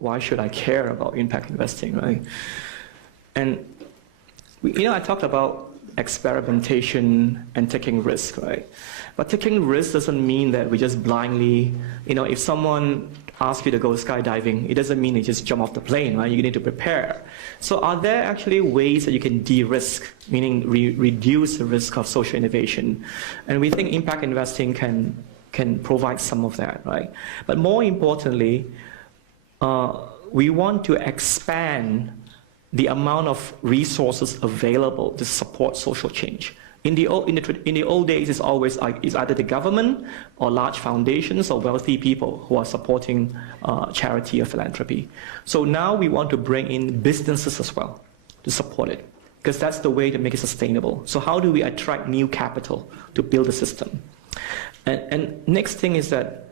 why should I care about impact investing, right? And I talked about experimentation and taking risk, right? But taking risk doesn't mean that we just blindly, if someone asks you to go skydiving, it doesn't mean you just jump off the plane, right? You need to prepare. So are there actually ways that you can de-risk, meaning reduce the risk of social innovation? And we think impact investing can provide some of that, right? But more importantly, we want to expand the amount of resources available to support social change. In the old days, it's always it's either the government or large foundations or wealthy people who are supporting charity or philanthropy. So now we want to bring in businesses as well to support it, because that's the way to make it sustainable. So how do we attract new capital to build a system? And next thing is that,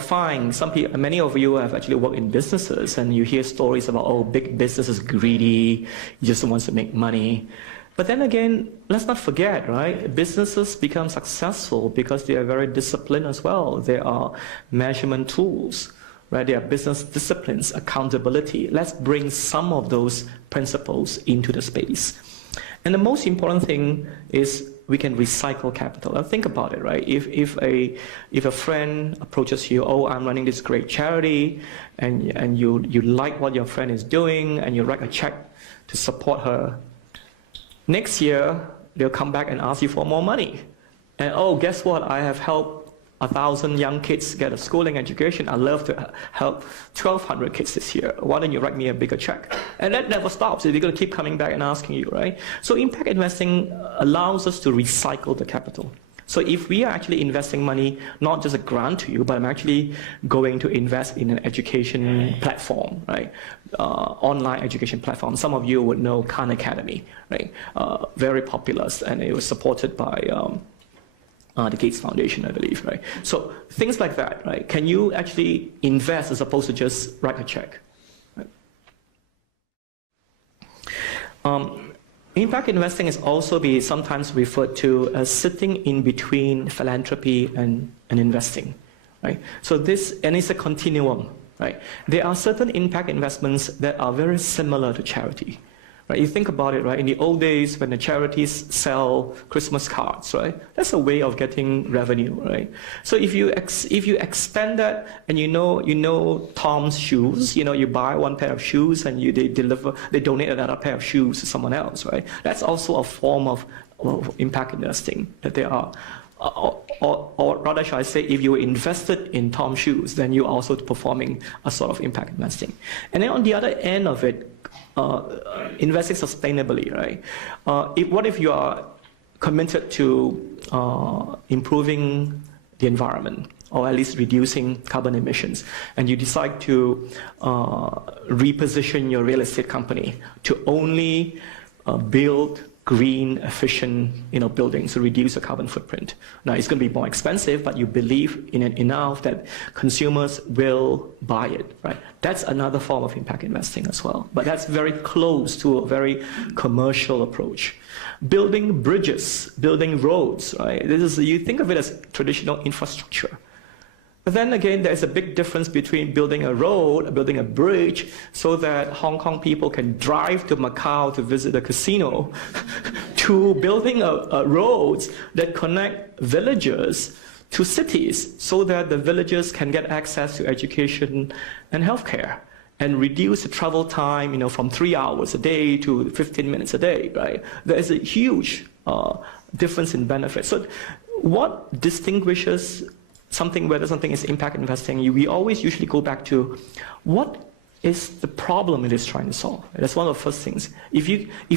fine, many of you have actually worked in businesses, and you hear stories about, oh, big business is greedy, he just wants to make money. But then again, let's not forget, right? Businesses become successful because they are very disciplined as well. There are measurement tools, right? There are business disciplines, accountability. Let's bring some of those principles into the space. And the most important thing is we can recycle capital. Now think about it, right? If a friend approaches you, oh, I'm running this great charity, and you like what your friend is doing, and you write a check to support her, next year they'll come back and ask you for more money. And oh, guess what? I have helped 1,000 young kids get a schooling education. I love to help 1,200 kids this year. Why don't you write me a bigger check? And that never stops. They're going to keep coming back and asking you, right? So impact investing allows us to recycle the capital. So if we are actually investing money, not just a grant to you, but I'm actually going to invest in an education platform, right? Online education platform. Some of you would know Khan Academy, right? Very popular, and it was supported by the Gates Foundation, I believe, right? So things like that, right? Can you actually invest as opposed to just write a check? Right? Impact investing is also sometimes referred to as sitting in between philanthropy and investing, right? So it's a continuum, right? There are certain impact investments that are very similar to charity. Right? You think about it, right? In the old days, when the charities sell Christmas cards, right? That's a way of getting revenue, right? So if you extend that, and you know Tom's shoes, you buy one pair of shoes and they donate another pair of shoes to someone else, right? That's also a form of impact investing that they are. Or rather, shall I say, if you invested in Tom's shoes, then you're also performing a sort of impact investing. And then on the other end of it, investing sustainably, right? What if you are committed to improving the environment, or at least reducing carbon emissions, and you decide to reposition your real estate company to only build green, efficient, buildings to reduce the carbon footprint. Now, it's going to be more expensive, but you believe in it enough that consumers will buy it, right? That's another form of impact investing as well. But that's very close to a very commercial approach. Building bridges, building roads, right? You think of it as traditional infrastructure. But then again, there's a big difference between building a road, building a bridge, so that Hong Kong people can drive to Macau to visit a casino, to building roads that connect villages to cities, so that the villagers can get access to education and healthcare, and reduce the travel time, from 3 hours a day to 15 minutes a day, right? There is a huge difference in benefits. So what distinguishes whether something is impact investing, we always usually go back to what is the problem it is trying to solve. That's one of the first things. If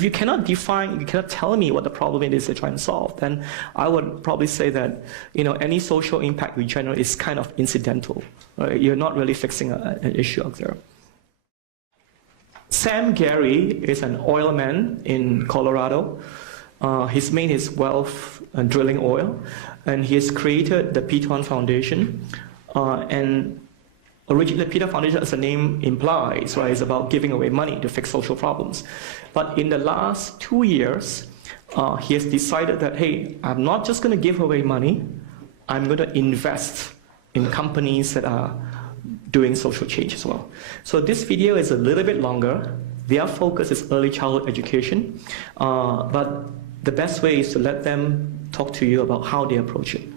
you cannot define, you cannot tell me what the problem it is they're trying to solve, then I would probably say that any social impact we generate is kind of incidental. Right? You're not really fixing an issue out there. Sam Gary is an oilman in Colorado. He's made his wealth drilling oil, and he has created the Piton Foundation. And originally, the Piton Foundation, as the name implies, right, is about giving away money to fix social problems. But in the last 2 years, he has decided that, hey, I'm not just going to give away money, I'm going to invest in companies that are doing social change as well. So this video is a little bit longer. Their focus is early childhood education, but the best way is to let them talk to you about how they approach it.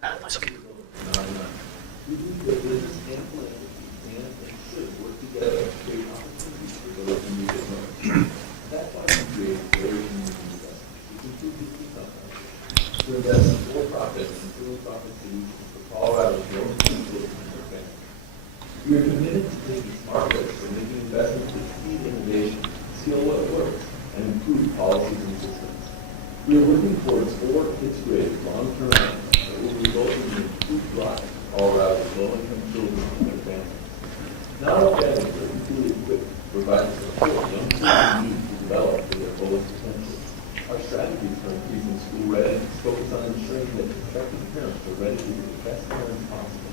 That's okay. We are committed to taking smart risks and making investments that seed innovation, scale what works, and improve policies and systems. We are working towards 4 fixed-grade long-term plans that will result in the improved lives of Colorado's low-income children and their families. Not all families are equally equipped to provide the support young children need to develop to their fullest potential. Our strategies for increasing school readiness focus on ensuring that prospective parents are ready to be the best parents possible,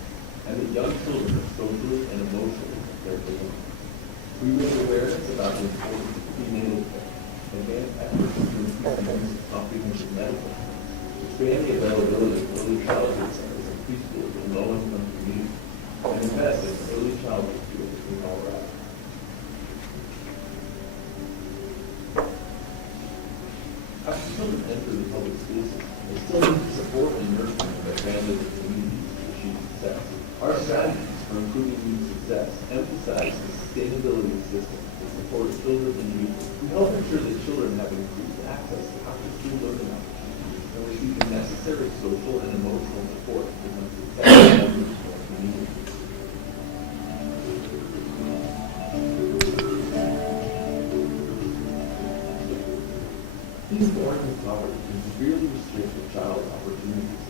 and that young children are socially and emotionally prepared to learn. We raise awareness about the importance of prenatal care, advance efforts to increase the use of comprehensive medical care, expand the availability of early childhood centers and preschools in low-income communities, and invest in early childhood schools in Colorado. After children enter the public school system, they still need the support and nurturing of their families and communities to achieve success. Our strategies for improving youth success emphasize the sustainability of systems that support children and youth. We help ensure that children have increased access to after-school learning opportunities and receive the necessary social and emotional support to become successful members of our community. These born in poverty can severely restrict a child's opportunities.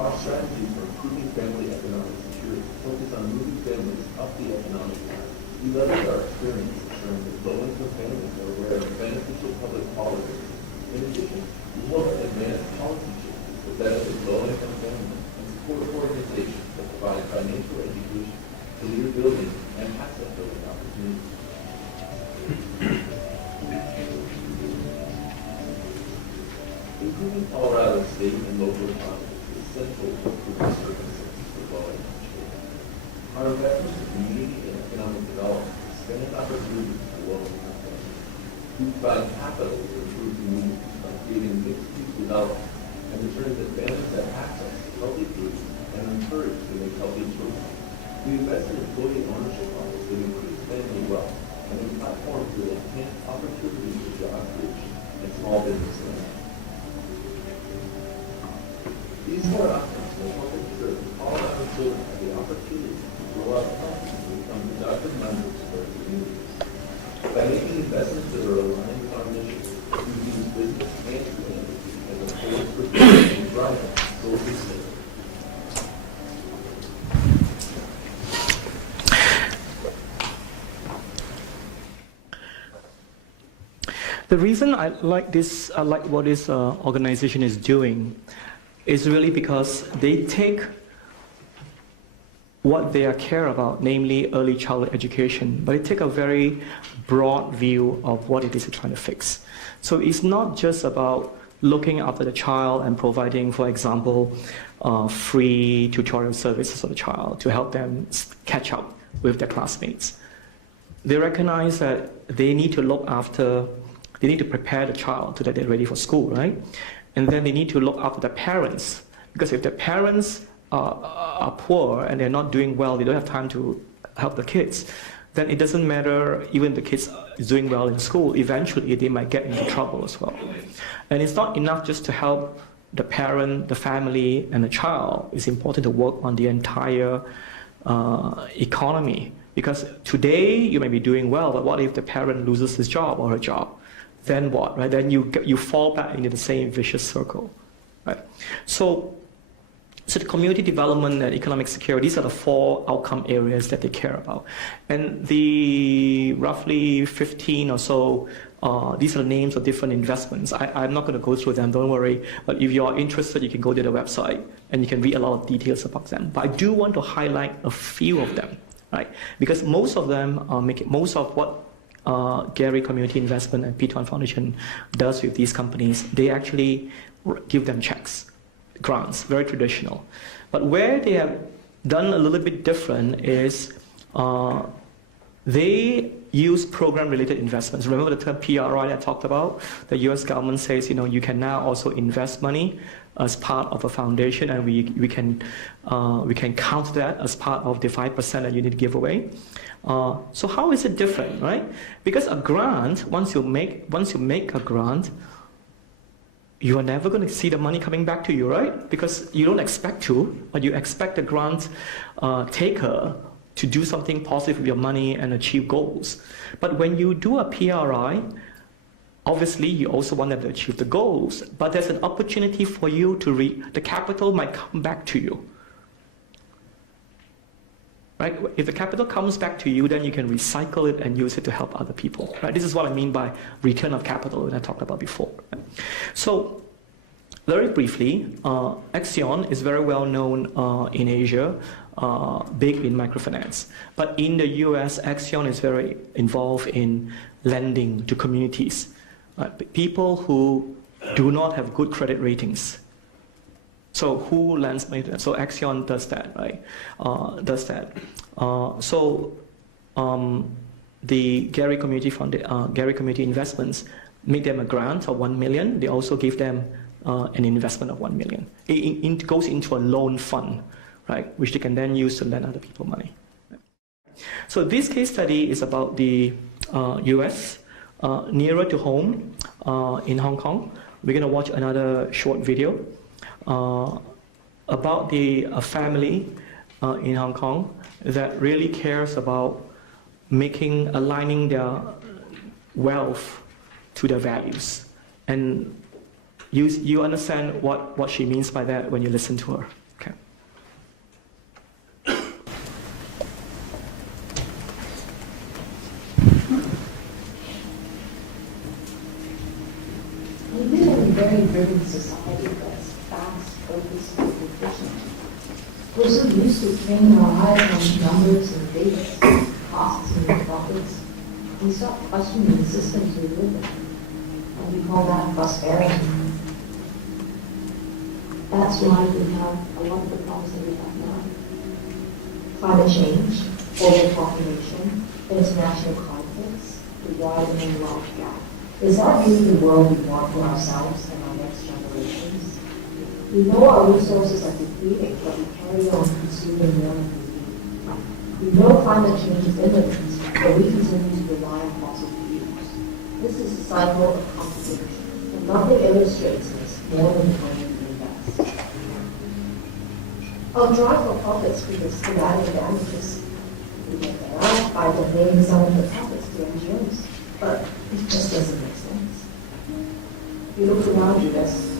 Our strategies for improving family economic security focus on moving families up the economic ladder. We leverage our experience ensuring that low-income families are aware of beneficial public policies. In addition, we help advance policy changes that benefit low-income families and support organizations that provide financial education, career building, and asset building opportunities. Improving Colorado's state and local economies is essential to improving circumstances for low-income children. Our investments in community and economic development expand opportunities for low-income families. We provide capital to improve communities by creating mixed-use development and ensuring that families have access to healthy foods and are encouraged to make healthy choices. We invest in employee ownership models that increase family wealth and in platforms that enhance opportunities for job creation and small business owners. These more outcomes will help ensure that Colorado children have the opportunity to grow up healthy and become productive members of their communities. By making investments that are aligned with our mission, we use business and community as a force for good and driving social change. The reason I like this, I like what this organization is doing, is really because they take what they care about, namely early childhood education, but they take a very broad view of what it is they're trying to fix. So it's not just about looking after the child and providing, for example, free tutorial services for the child to help them catch up with their classmates. They recognize that they need to look after, they need to prepare the child so that they're ready for school, right? And then they need to look after the parents, because if the parents are poor and they're not doing well, they don't have time to help the kids, then it doesn't matter, even the kids is doing well in school, eventually they might get into trouble as well. And it's not enough just to help the parent, the family, and the child. It's important to work on the entire economy, because today you may be doing well, but what if the parent loses his job or her job? Then what, right? Then you fall back into the same vicious circle, right? So the community development and economic security, these are the 4 outcome areas that they care about. And the roughly 15 or so, these are the names of different investments. I'm not going to go through them, don't worry. But if you're interested, you can go to the website and you can read a lot of details about them. But I do want to highlight a few of them, right? Because most of them, most of what Gary Community Investment and P1 Foundation does with these companies, they actually give them checks, grants, very traditional. But where they have done a little bit different is they use program-related investments. Remember the term PRI I talked about? The US government says, you can now also invest money as part of a foundation, and we can count that as part of the 5% that you need to give away. So how is it different, right? Because a grant, once you make a grant, you are never going to see the money coming back to you, right? Because you don't expect to, but you expect the grant taker to do something positive with your money and achieve goals. But when you do a PRI, obviously you also want them to achieve the goals, but there's an opportunity for you to the capital might come back to you. Right? If the capital comes back to you, then you can recycle it and use it to help other people. Right? This is what I mean by return of capital that I talked about before. Right? So, very briefly, Axion is very well known in Asia, big in microfinance. But in the US, Axion is very involved in lending to communities. People who do not have good credit ratings. So who lends money to them? So Axion does that, right? The Gary Community Investments made them a grant of $1 million. They also give them an investment of $1 million. It goes into a loan fund, right, which they can then use to lend other people money. Right? So this case study is about the US, nearer to home in Hong Kong. We're going to watch another short video about a family in Hong Kong that really cares about aligning their wealth to their values. And you understand what she means by that when you listen to her. Okay. We live in a very driven society that's fast, focused, and efficient. We're so used to training our eyes on numbers and dates, costs and profits. We stop questioning the systems we live in, and we call that prosperity. That's why we have a lot of the problems that we have now. Climate change, overpopulation, international conflicts, the widening wealth gap. Is that really the world we want for ourselves and our next generations? We know our resources are depleting, but we carry on consuming more than we need. We know climate change is imminent, but we continue to rely on fossil fuels. This is a cycle of contradiction, and nothing illustrates this more than the money we invest. Our drive for profits creates collateral damages. We get that out by donating some of the profits to NGOs, but it just doesn't make sense. You look around you, there's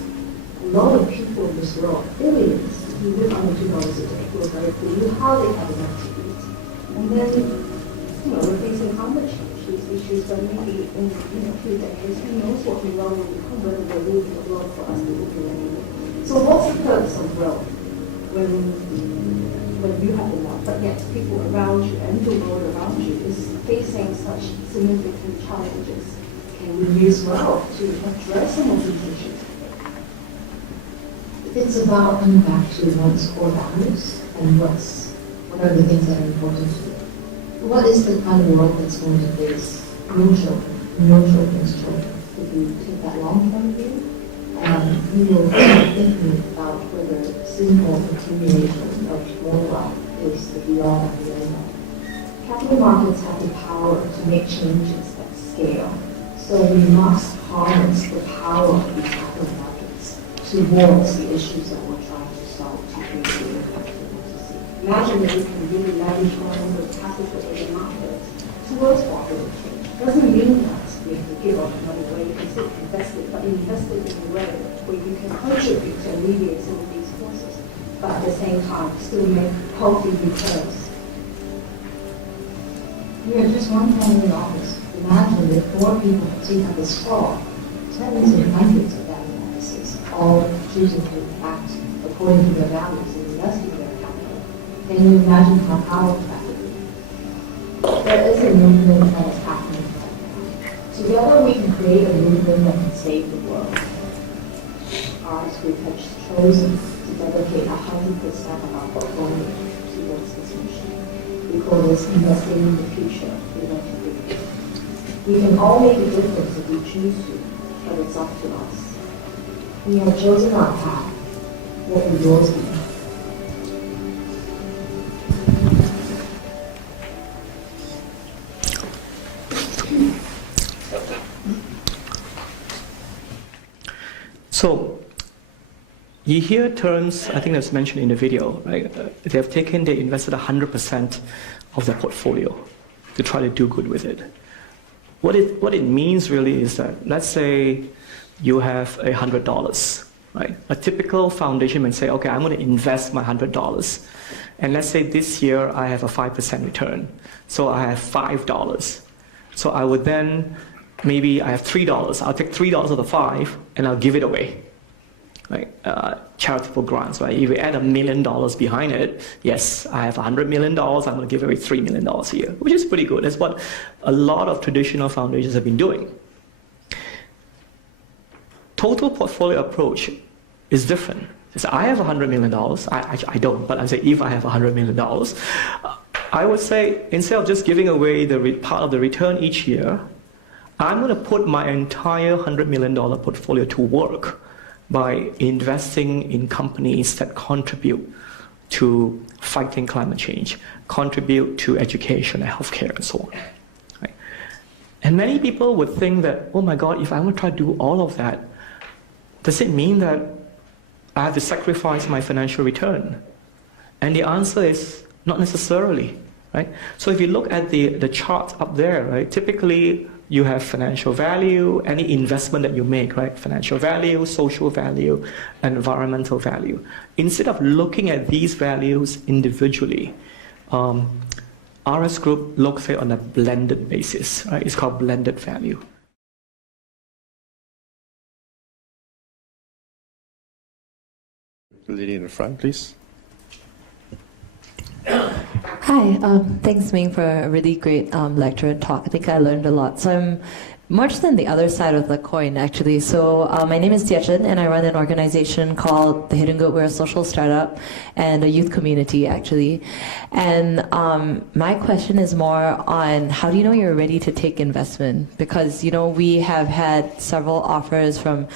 a lot of people in this world, billions, who live under $2 a day, who are very poor, who hardly have enough to eat. And then, we're facing climate change. These issues that maybe in a few decades, who knows what the world will become, whether we're leaving the world for us to live in anymore. So what's the purpose of growth when you have enough, but yet people around you and the world around you is facing such significant challenges? Can we use wealth to address some of these issues? It's about coming back to one's core values and what are the things that are important to you. What is the kind of world that's going to face no children's children? If you take that long-term view, you will start thinking about whether simple continuation of more wealth is the be-all and the end-all. Capital markets have the power to make changes at scale, so we must harness the power of these capital markets towards the issues that we're trying to solve to create the impact we want to see. Imagine that we can really leverage more of the capital in the market towards popular change. Doesn't mean that we have to give up money where you can still invest it, but invest it in a way where you can contribute to alleviate some of these forces, but at the same time still make healthy returns. We are just one family in office. Imagine if 4 people take up this fall, tens and hundreds of family offices, all choosing to act according to their values and investing their capital. Can you imagine how powerful that would be? There is a movement that is happening right Together we can create a movement that can save the world. Ours group has chosen to dedicate 100% of our portfolio towards this mission. We call this investing in the future. We can all make a difference if we choose to, but it's up to us. We have chosen our path. What will yours be? So, you hear terms, I think that's mentioned in the video, right? They invested 100% of their portfolio to try to do good with it. What it means really is that, let's say you have $100, right? A typical foundation may say, okay, I'm going to invest my $100. And let's say this year I have a 5% return. So I have $5. So I would then, maybe I have $3. I'll take $3 of the 5 and I'll give it away. Right? Charitable grants, right? If you add $1 million behind it, yes, I have $100 million, I'm going to give away $3 million a year, which is pretty good. That's what a lot of traditional foundations have been doing. Total portfolio approach is different. So I have $100 million, I don't, but I say if I have $100 million, I would say instead of just giving away the part of the return each year, I'm going to put my entire $100 million portfolio to work by investing in companies that contribute to fighting climate change, contribute to education and healthcare and so on. Right? And many people would think that, oh my God, if I want to try to do all of that, does it mean that I have to sacrifice my financial return? And the answer is not necessarily. Right? So if you look at the chart up there, right, typically you have financial value, any investment that you make, right? Financial value, social value, and environmental value. Instead of looking at these values individually, RS Group looks at it on a blended basis, right? It's called blended value. The lady in the front, please. Hi, thanks Ming for a really great lecture and talk. I think I learned a lot. So I'm much than the other side of the coin actually. So my name is Tiachen and I run an organization called The Hidden Good. We're a social startup and a youth community actually. And my question is more on how do you know you're ready to take investment? Because we have had several offers from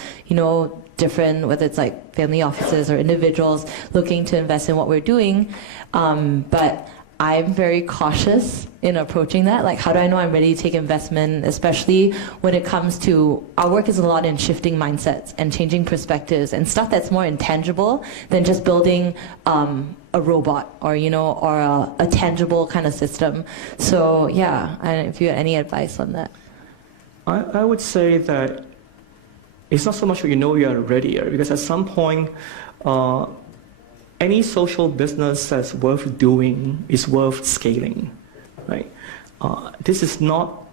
different, whether it's like family offices or individuals looking to invest in what we're doing. But I'm very cautious in approaching that. Like, how do I know I'm ready to take investment, especially when it comes to, our work is a lot in shifting mindsets and changing perspectives and stuff that's more intangible than just building a robot or, or a tangible kind of system. So yeah, I don't know if you have any advice on that. I would say that it's not so much that you are ready, because at some point, any social business that's worth doing is worth scaling, right? This is not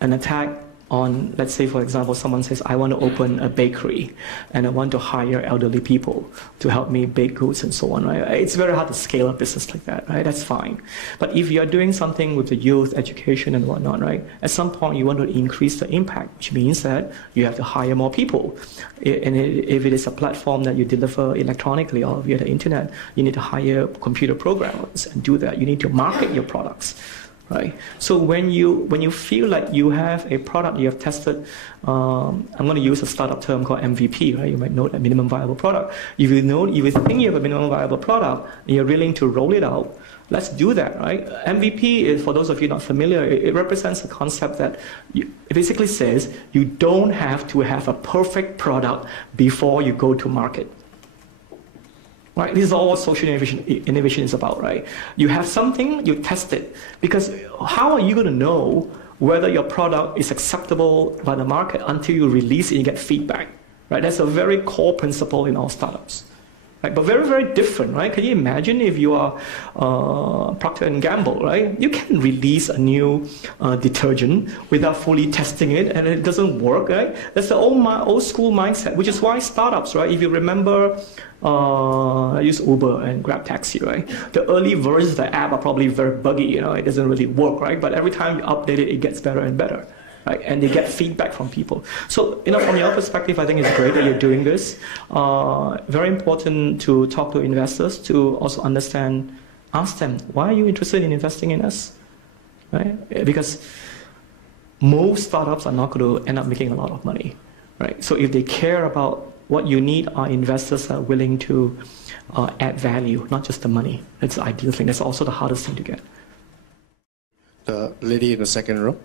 an attack on, let's say, for example, someone says, I want to open a bakery and I want to hire elderly people to help me bake goods and so on, right? It's very hard to scale a business like that, right? That's fine. But if you're doing something with the youth, education and whatnot, right? At some point you want to increase the impact, which means that you have to hire more people. And if it is a platform that you deliver electronically or via the internet, you need to hire computer programmers and do that. You need to market your products. Right. So when you feel like you have a product you have tested, I'm going to use a startup term called MVP. Right. You might know that minimum viable product. If you think you have a minimum viable product and you're willing to roll it out, let's do that. Right. MVP is, for those of you not familiar, it represents a concept that it basically says you don't have to have a perfect product before you go to market. Right? This is all what social innovation is about, right? You have something, you test it. Because how are you going to know whether your product is acceptable by the market until you release it and you get feedback? Right? That's a very core principle in all startups. Right? But very, very different, right? Can you imagine if you are Procter & Gamble, right? You can release a new detergent without fully testing it and it doesn't work, right? That's the old school mindset, which is why startups, right? If you remember, I use Uber and Grab Taxi, right? The early versions of the app are probably very buggy, it doesn't really work, right? But every time you update it, it gets better and better. right? And they get feedback from people. So, from your perspective, I think it's great that you're doing this. Very important to talk to investors to also understand, ask them, why are you interested in investing in us, right? Because most startups are not going to end up making a lot of money, right? So if they care about what you need, are investors that are willing to add value, not just the money. That's the ideal thing. That's also the hardest thing to get. The lady in the second row.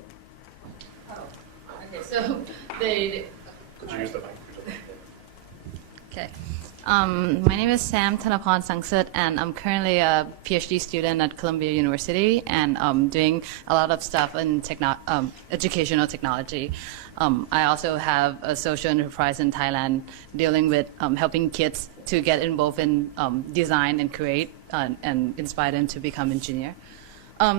Okay, so Could you use the mic? okay. My name is Sam Thanapan Sangsit, and I'm currently a PhD student at Columbia University, and I'm doing a lot of stuff in educational technology. I also have a social enterprise in Thailand dealing with helping kids to get involved in design and create and inspire them to become engineer.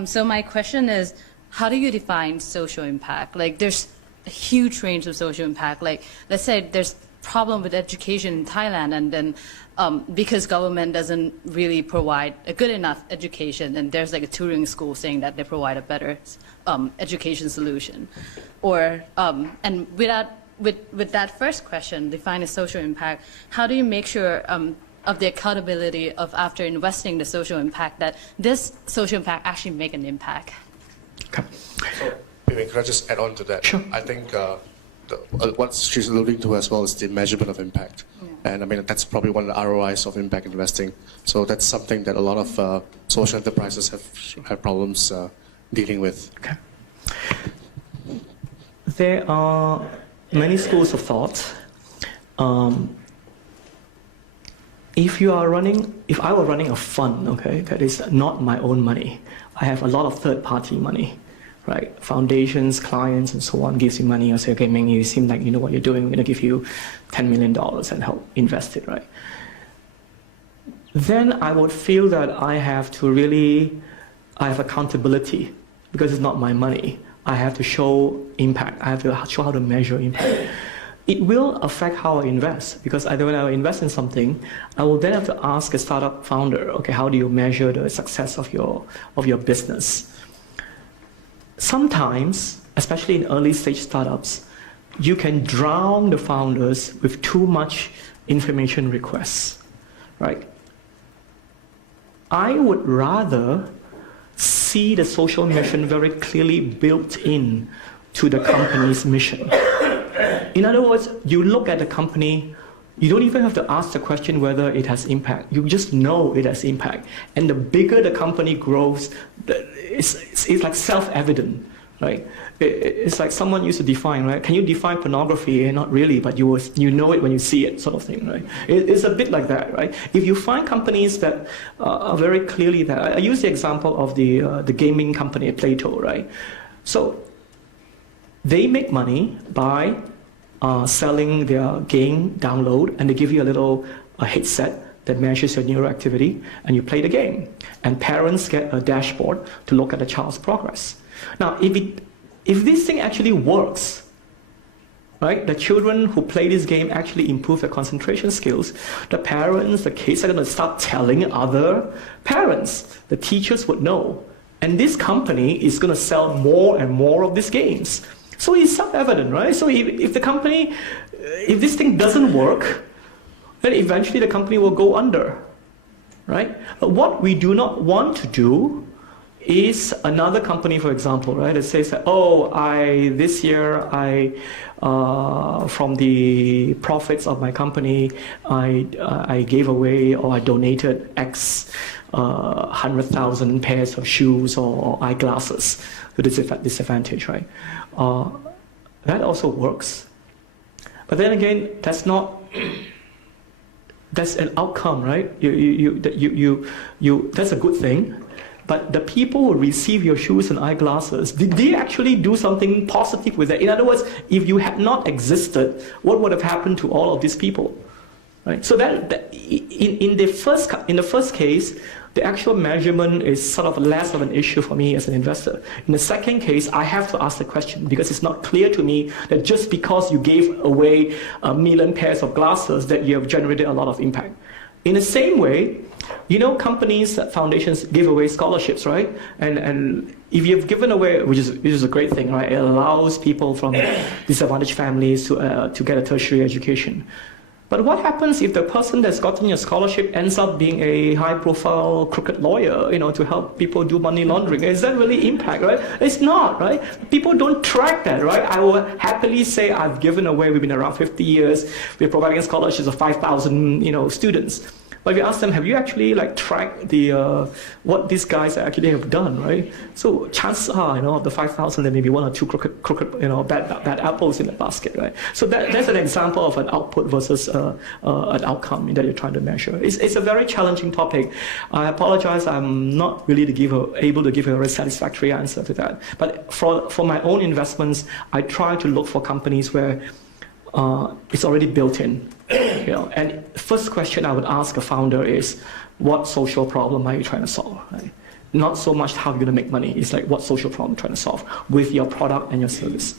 So my question is, how do you define social impact? Like, there's a huge range of social impact. Like, let's say there's problem with education in Thailand, and then because government doesn't really provide a good enough education, and there's like a tutoring school saying that they provide a better education solution, or and with that first question, define a social impact. How do you make sure of the accountability of after investing the social impact that this social impact actually make an impact? Okay. So, Piming, could I just add on to that? Sure. I think what she's alluding to as well is the measurement of impact. Yeah. And I mean, that's probably one of the ROIs of impact investing. So that's something that a lot of social enterprises have problems dealing with. Okay. There are many schools of thought. If I were running a fund, okay, that is not my own money, I have a lot of third-party money, right? Foundations, clients, and so on gives you money. I say, okay, Ming, you seem like you know what you're doing. We're going to give you $10 million and help invest it, right? Then I would feel that I have accountability because it's not my money. I have to show impact. I have to show how to measure impact. It will affect how I invest, because when I invest in something, I will then have to ask a startup founder, okay, how do you measure the success of your business? Sometimes, especially in early stage startups, you can drown the founders with too much information requests, right? I would rather see the social mission very clearly built in to the company's mission. In other words, you look at the company, you don't even have to ask the question whether it has impact. You just know it has impact. And the bigger the company grows, it's like self-evident, right? It's like someone used to define, right? Can you define pornography? Not really, but you know it when you see it, sort of thing, right? It's a bit like that, right? If you find companies that are very clearly that, I use the example of the gaming company, Plato, right? So they make money by selling their game download, and they give you a little headset that measures your neural activity, and you play the game. And parents get a dashboard to look at the child's progress. Now, if this thing actually works, right, the children who play this game actually improve their concentration skills, the parents, the kids are going to start telling other parents. The teachers would know. And this company is going to sell more and more of these games. So it's self-evident, right? So if this thing doesn't work, then eventually the company will go under, right? What we do not want to do is another company, for example, right, that says that, this year from the profits of my company, I gave away or I donated X 100,000 pairs of shoes or eyeglasses to disadvantage, right? That also works. But then again, that's an outcome, right? That's a good thing. But the people who receive your shoes and eyeglasses, did they actually do something positive with it? In other words, if you had not existed, what would have happened to all of these people? Right? So that in the first case, the actual measurement is sort of less of an issue for me as an investor. In the second case, I have to ask the question because it's not clear to me that just because you gave away 1 million pairs of glasses that you have generated a lot of impact. In the same way, companies, foundations give away scholarships, right? And if you've given away, which is a great thing, right? It allows people from disadvantaged families to get a tertiary education. But what happens if the person that's gotten your scholarship ends up being a high-profile crooked lawyer, to help people do money laundering? Is that really impact, right? It's not, right? People don't track that, right? I will happily say I've given away, we've been around 50 years, we're providing scholarships of 5,000, students. But if you ask them, have you actually tracked what these guys actually have done, right? So chances are, of the 5,000, there may be one or two crooked bad apples in the basket, right? So that's an example of an output versus an outcome that you're trying to measure. It's a very challenging topic. I apologize, I'm not really able to give a very satisfactory answer to that. But for my own investments, I try to look for companies where it's already built in. And first question I would ask a founder is, what social problem are you trying to solve? Right? Not so much how you're going to make money. It's like, what social problem you're trying to solve with your product and your service.